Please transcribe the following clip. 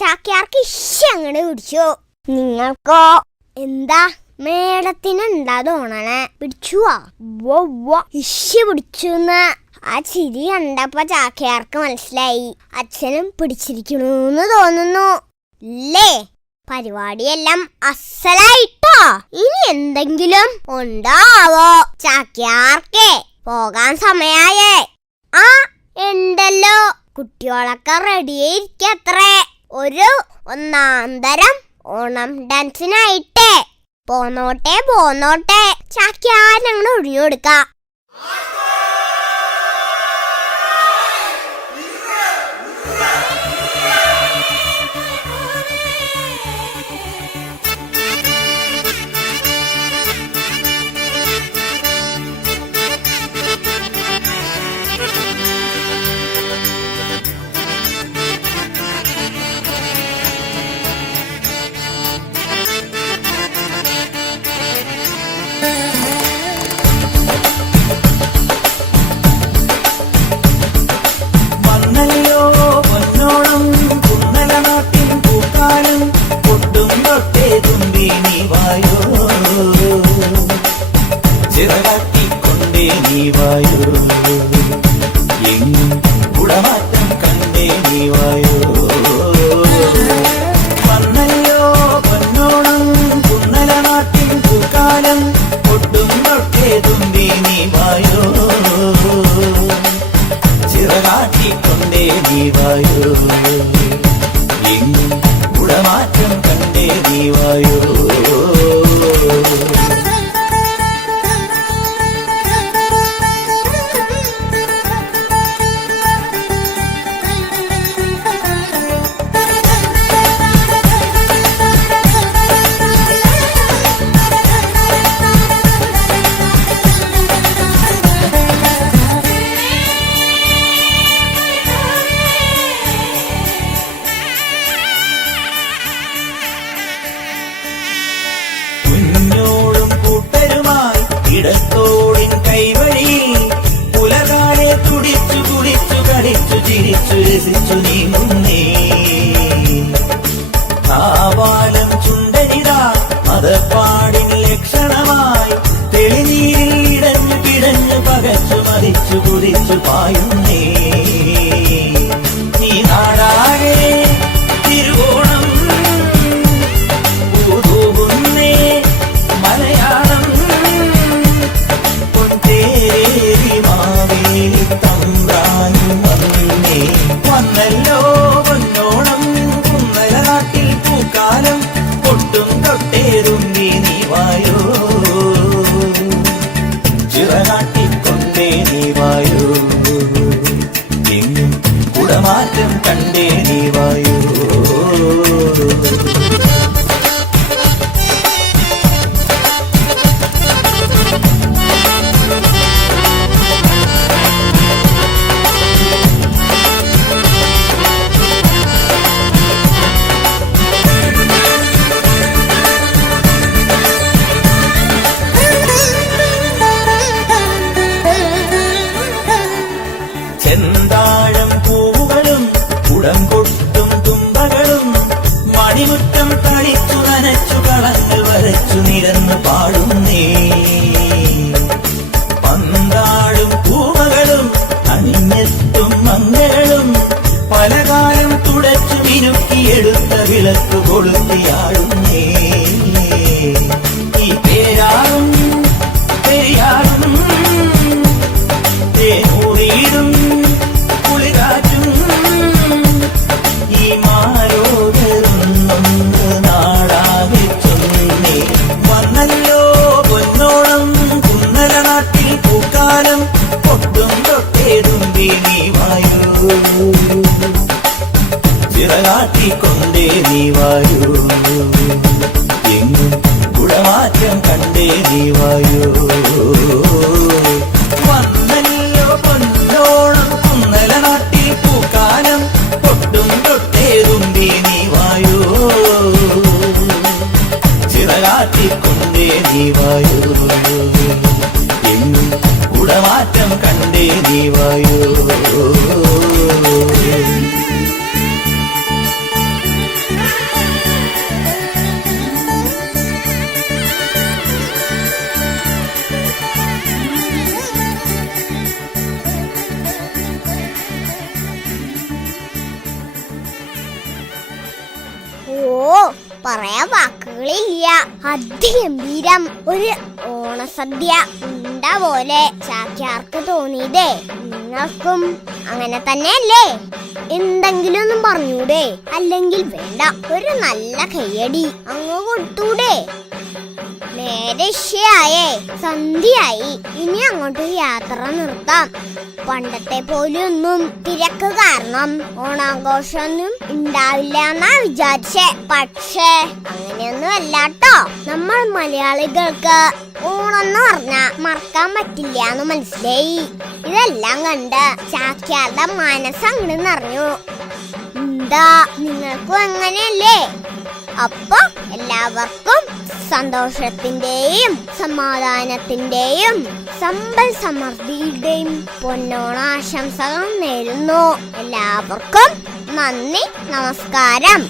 ചാക്യാർക്ക് അങ്ങോട്ട് പിടിച്ചു. നിങ്ങൾക്കോ എന്താ മേടത്തിനെന്താ തോന്നണേ? പിടിച്ചുവാ പിടിച്ചുന്ന്. ആ ചിരി കണ്ടപ്പോ ചാക്യാർക്ക് മനസ്സിലായി അച്ഛനും പിടിച്ചിരിക്കണൂന്ന് തോന്നുന്നു അല്ലേ? പരിപാടിയെല്ലാം അസലായിട്ടോ. ഇനി എന്തെങ്കിലും ഉണ്ടാവോ? ചാക്യാർക്കേ പോകാൻ സമയായേ. ആ ഉണ്ടല്ലോ, കുട്ടികളൊക്കെ റെഡിയായിരിക്കത്രേ ഒരു ഒന്നാന്തരം ഓണം ഡാൻസിനായിട്ടേ. പോന്നോട്ടെ ചാക്യാരങ്ങൾ ഒഴിഞ്ഞു കൊടുക്കാം. പറയാ വാക്കുകളില്ല. അതിഗംഭീരം. ഒരു ഓണസദ്യ ഉണ്ട പോലെ ചാക്യാർക്ക് തോന്നിയതേ. നിങ്ങൾക്കും അങ്ങനെ തന്നെയല്ലേ? എന്തെങ്കിലും ഒന്നും പറഞ്ഞൂടെ? അല്ലെങ്കിൽ വേണ്ട, ഒരു നല്ല കയ്യടി അങ്ങ് കൊടുത്തൂടെ? നേരശ്ശയായേ, സന്ധ്യയായി. ഇനി അങ്ങോട്ട് യാത്ര നിർത്താം. പണ്ടത്തെ പോലെയൊന്നും തിരക്ക് കാരണം ഓണാഘോഷമൊന്നും ഉണ്ടാവില്ല എന്നാ വിചാരിച്ചേ. പക്ഷേ അങ്ങനെയൊന്നും അല്ലാട്ടോ. നമ്മൾ മലയാളികൾക്ക് ഓണമെന്ന് പറഞ്ഞാ മറക്കാൻ പറ്റില്ല എന്ന് മനസ്സിലായി. ഇതെല്ലാം കണ്ട് ചാക്യാരുടെ മനസ്സങ്ങട് നിറഞ്ഞു. എന്താ, നിങ്ങൾക്കും അങ്ങനെയല്ലേ? അപ്പൊ എല്ലാവർക്കും സന്തോഷത്തിന്റെയും സമാധാനത്തിന്റെയും സമ്പൽ സമൃദ്ധിയുടെയും പൊന്നോണാശംസകൾ നേരുന്നു. എല്ലാവർക്കും നന്ദി, നമസ്കാരം.